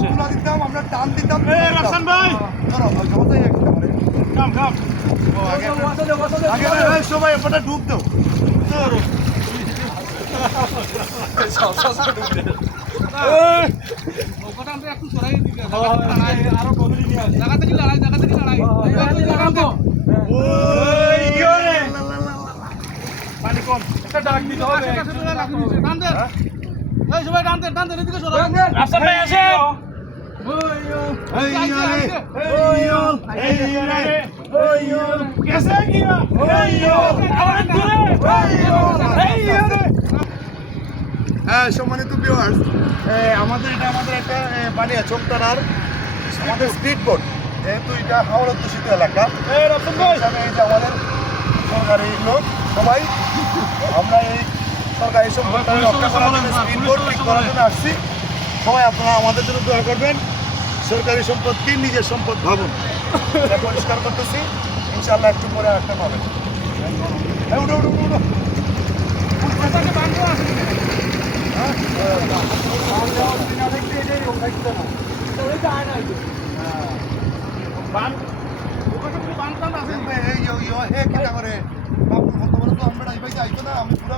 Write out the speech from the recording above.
তুলা দিতাম আমরা টান দিতাম রাফসান ভাই আগে সবাই এবারটা ডুব দাও আরো কমিটি নিয়ে আসে পানি কম একটা ডাক দিতে হবে সবাই টানতে টানতে এদিকে সরো রাফসান ভাই আসে कैसे किया হ্যাঁ সম্মানিত ভিউয়ার্স আমাদের একটা বানিয়া চোখতারার আমাদের স্পিড বোট যেহেতু এটা হাওড় অধ্যুষিত এলাকা এই যে আমাদের সরকারি লোক সবাই আমরা এই সরকারি সম্পদ রক্ষা করার জন্য স্পিড বোট ঠিক করার জন্য আসছি সবাই আপনারা আমাদের জন্য দোয়া করবেন সরকারি সম্পদকে নিজের সম্পদ ভাবুন এটা পরিষ্কার করতেছি ইনশাআল্লাহ একটু পরে একটা পাবেন উঠো উঠো উঠো আমি পুরা